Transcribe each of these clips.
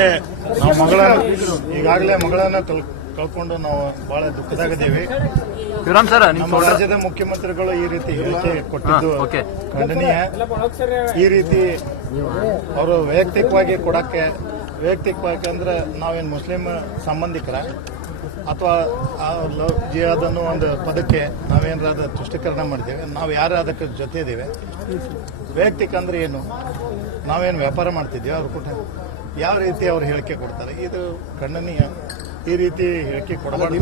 ನಾವು ಮಗಳನ್ನ ಈಗಾಗಲೇ ಮಗಳನ್ನ ಕಳ್ಕೊಂಡು ನಾವು ಬಹಳ ದುಃಖದಾಗಿದ್ದೀವಿ. ನಮ್ಮ ರಾಜ್ಯದ ಮುಖ್ಯಮಂತ್ರಿಗಳು ಈ ರೀತಿ ಹೇಳಿಕೆ ಕೊಟ್ಟಿದ್ದು ಖಂಡನೀಯ. ಈ ರೀತಿ ಅವರು ವೈಯಕ್ತಿಕವಾಗಿ ಅಂದ್ರೆ ನಾವೇನು ಮುಸ್ಲಿಂ ಸಂಬಂಧಿಕರ ಅಥವಾ ಜಿಹಾದ್ ಅನ್ನೋ ಒಂದು ಪದಕ್ಕೆ ನಾವೇನಾರ ತುಷ್ಟೀಕರಣ ಮಾಡಿದ್ದೇವೆ? ನಾವು ಯಾರು ಅದಕ್ಕೆ ಜೊತೆ ಇದ್ದೇವೆ? ವೈಯಕ್ತಿಕ ಅಂದ್ರೆ ಏನು? ನಾವೇನು ವ್ಯಾಪಾರ ಮಾಡ್ತಿದ್ದೀವಿ? ಅವ್ರ ಕೂಡ ಯಾವ ರೀತಿ ಅವ್ರು ಹೇಳಿಕೆ ಕೊಡ್ತಾರೆ? ಇದು ಖಂಡನೀಯ. ಈ ರೀತಿ ಹೇಳಿಕೆ ಕೊಡಬಾರ್ದು.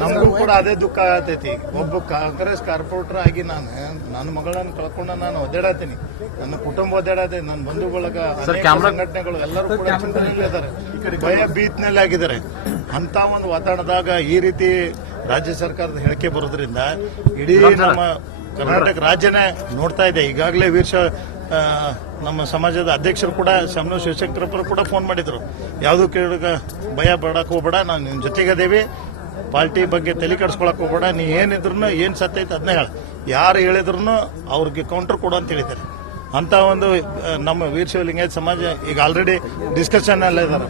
ನಮಗೂ ಕೂಡ ಅದೇ ದುಃಖ ಆಗತೈತಿ. ಒಬ್ಬ ಕಾಂಗ್ರೆಸ್ ಕಾರ್ಪೊರೇಟರ್ ಆಗಿ ನನ್ನ ಮಗಳನ್ನ ಕಳ್ಕೊಂಡು ನಾನು ಒದ್ದಾಡತೀನಿ, ನನ್ನ ಕುಟುಂಬ ಒದ್ದಾಡತೀನಿ, ನನ್ನ ಬಂಧುಗಳಗ ಸಂಘಟನೆಗಳು ಎಲ್ಲರೂ ಕೂಡ ಚಿಂತನೆಯಲ್ಲಿ ಇದ್ದಾರೆ, ಭಯ ಭೀತಿನಲ್ಲಿ ಆಗಿದ್ದಾರೆ. ಅಂತ ಒಂದು ವಾತಾವರಣದಾಗ ಈ ರೀತಿ ರಾಜ್ಯ ಸರ್ಕಾರದ ಹೇಳಿಕೆ ಬರೋದ್ರಿಂದ ಇಡೀ ನಮ್ಮ ಕರ್ನಾಟಕ ರಾಜ್ಯನೇ ನೋಡ್ತಾ ಇದೆ. ಈಗಾಗಲೇ ನಮ್ಮ ಸಮಾಜದ ಅಧ್ಯಕ್ಷರು ಕೂಡ ಶಮನು ಶಿವಶಂಕರಪ್ಪರು ಕೂಡ ಫೋನ್ ಮಾಡಿದ್ರು, ಯಾವುದು ಕೇಳಿದಾಗ ಭಯ ಪಡಕ್ ಹೋಗ್ಬೇಡ, ನಾನು ನಿನ್ನ ಜೊತೆಗದೇವಿ, ಪಾರ್ಟಿ ಬಗ್ಗೆ ತಲೆ ಕೆಡಿಸ್ಕೊಳಕ್ ಹೋಗ್ಬೇಡ, ನೀ ಏನಿದ್ರು ಏನ್ ಸತ್ತೈತೆ ಅದನ್ನೇ ಹೇಳ, ಯಾರು ಹೇಳಿದ್ರು ಅವ್ರಿಗೆ ಕೌಂಟರ್ ಕೊಡು ಅಂತ ಹೇಳಿದ್ದಾರೆ. ಅಂತ ಒಂದು ನಮ್ಮ ವೀರಶೈವಲಿಂಗಾಯತ ಸಮಾಜ ಈಗ ಆಲ್ರೆಡಿ ಡಿಸ್ಕಷನ್ ಎಲ್ಲ ಇದ್ದಾರೆ.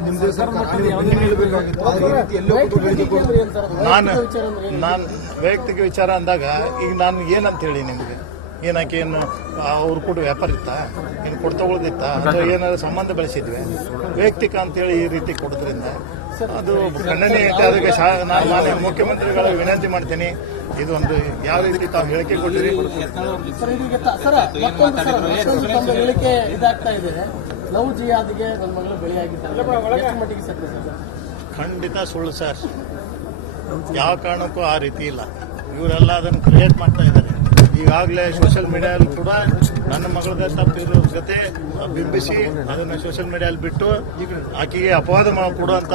ನಾನು ವೈಯಕ್ತಿಕ ವಿಚಾರ ಅಂದಾಗ ಈಗ ನಾನು ಏನಂತ ಹೇಳಿ ನಿಮ್ಗೆ, ಏನಕ್ಕೆ ಏನು ಅವ್ರು ಕೂಡ ವ್ಯಾಪಾರ ಇತ್ತಾ, ಏನು ಕೊಡ್ತಗೊಳ್ದಿತ್ತ, ಅಥವಾ ಏನಾದ್ರು ಸಂಬಂಧ ಬೆಳೆಸಿದ್ವಿ? ವೈಯಕ್ತಿಕ ಅಂತೇಳಿ ಈ ರೀತಿ ಕೊಡೋದ್ರಿಂದ ಅದು ಖಂಡನೀಯ ಐತೆ. ಅದಕ್ಕೆ ನಾನು ಮುಖ್ಯಮಂತ್ರಿಗಳಿಗೆ ವಿನಂತಿ ಮಾಡ್ತೀನಿ, ಇದು ಒಂದು ಯಾವ ರೀತಿ ತಾವು ಹೇಳಿಕೆ ಕೊಟ್ಟಿರಿ? ಹೇಳಿಕೆ ಇದಾಗ್ತಾ ಇದೆ, ಲವ್ ಜಿಹಾದ್ಗೆ ನನ್ನ ಮಗಳು ಬಲಿಯಾಗಿದ್ದಾರೆ. ಖಂಡಿತ ಸುಳ್ಳು ಸರ್. ಯಾವ ಕಾರಣಕ್ಕೂ ಆ ರೀತಿ ಇಲ್ಲ. ಇವರೆಲ್ಲ ಅದನ್ನು ಕ್ರಿಯೇಟ್ ಮಾಡ್ತಾ ಇದ್ದಾರೆ. ಈಗಾಗಲೇ ಸೋಷಿಯಲ್ ಮೀಡಿಯಾದಲ್ಲಿ ಕೂಡ ನನ್ನ ಮಗಳ ತಪ್ಪಿರೋ ಜೊತೆ ಬಿಂಬಿಸಿ ಅದನ್ನು ಸೋಷಿಯಲ್ ಮೀಡಿಯಾದಲ್ಲಿ ಬಿಟ್ಟು ಆಕೆಗೆ ಅಪವಾದ ಕೊಡುವಂತ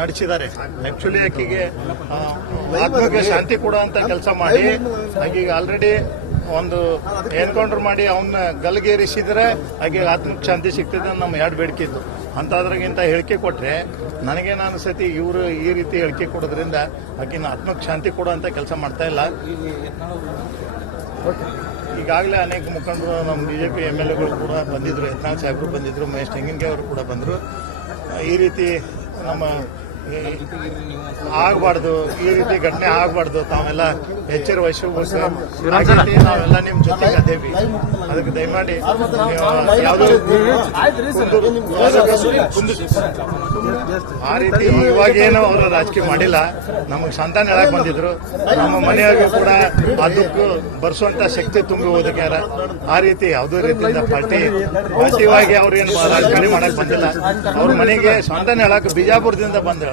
ನಡೆಸಿದ್ದಾರೆ. ಆಕ್ಚುಲಿ ಆಕೆಗೆ ಆತ್ಮಕ್ಕೆ ಶಾಂತಿ ಕೊಡುವಂತ ಕೆಲಸ ಮಾಡಿ ಆಕೆಗೆ ಆಲ್ರೆಡಿ ಒಂದು ಎನ್ಕೌಂಟರ್ ಮಾಡಿ ಅವನ್ನ ಗಲ್ಗೇರಿಸಿದ್ರೆ ಆಕೆಗೆ ಆತ್ಮಕ್ಕೆ ಶಾಂತಿ ಸಿಗ್ತದೆ ಅಂತ ನಮ್ಮ ಎರಡು ಬೇಡಿಕೆ ಇತ್ತು. ಅಂತದ್ರಾಗಿಂತ ಹೇಳಿಕೆ ಕೊಟ್ರೆ ನನಗೇನು ಅನಿಸ್ತೈತಿ, ಇವರು ಈ ರೀತಿ ಹೇಳಿಕೆ ಕೊಡೋದ್ರಿಂದ ಆಕೆನ ಆತ್ಮಕ್ಕೆ ಶಾಂತಿ ಕೊಡುವಂತ ಕೆಲಸ ಮಾಡ್ತಾ ಇಲ್ಲ. ಈಗಾಗಲೇ ಅನೇಕ ಮುಖಂಡರು ನಮ್ಮ ಬಿಜೆಪಿ MLA ಗಳು ಕೂಡ ಬಂದಿದ್ರು, ಯತ್ನಾಳ್ ಸಾಹೇಬರು ಬಂದಿದ್ರು, ಮಹೇಶ್ ತೆಂಗಿನಕಾಯಿ ಅವರು ಕೂಡ ಬಂದರು. ಈ ರೀತಿ ನಮ್ಮ ಆಗಬಾರ್ದು, ಈ ರೀತಿ ಘಟನೆ ಆಗಬಾರ್ದು, ತಾವೆಲ್ಲ ಎಚ್ಚರ ವಹಿಸೋಗೋಸ್ಕರ ನಾವೆಲ್ಲ ನಿಮ್ಮ ಜೊತೆಗೆ ಅದೇವಿ. ಅದಕ್ಕೆ ದಯಮಾಡಿ ಯಾವುದೋ ಆ ರೀತಿ ಇವಾಗೇನು ಅವರು ರಾಜಕೀಯ ಮಾಡಿಲ್ಲ. ನಮಗೆ ಸಂತಾನ ಹೇಳಕ್ ಬಂದಿದ್ರು, ನಮ್ಮ ಮನೆಯಾಗೂ ಕೂಡ ಅದಕ್ಕೂ ಬರ್ಸುವಂತ ಶಕ್ತಿ ತುಂಬಿ ಹೋದಕ್ಕಾರ. ಆ ರೀತಿ ಯಾವುದೇ ರೀತಿಯಿಂದ ಪಾರ್ಟಿವಾಗಿ ಅವ್ರೇನು ರಾಜಕಾರಣಿ ಮಾಡಕ್ ಬಂದಿಲ್ಲ. ಅವ್ರ ಮನೆಗೆ ಸಂತಾನ ಹೇಳಕ್ ಬಿಜಾಪುರದಿಂದ ಬಂದ ಹೇಳಕ್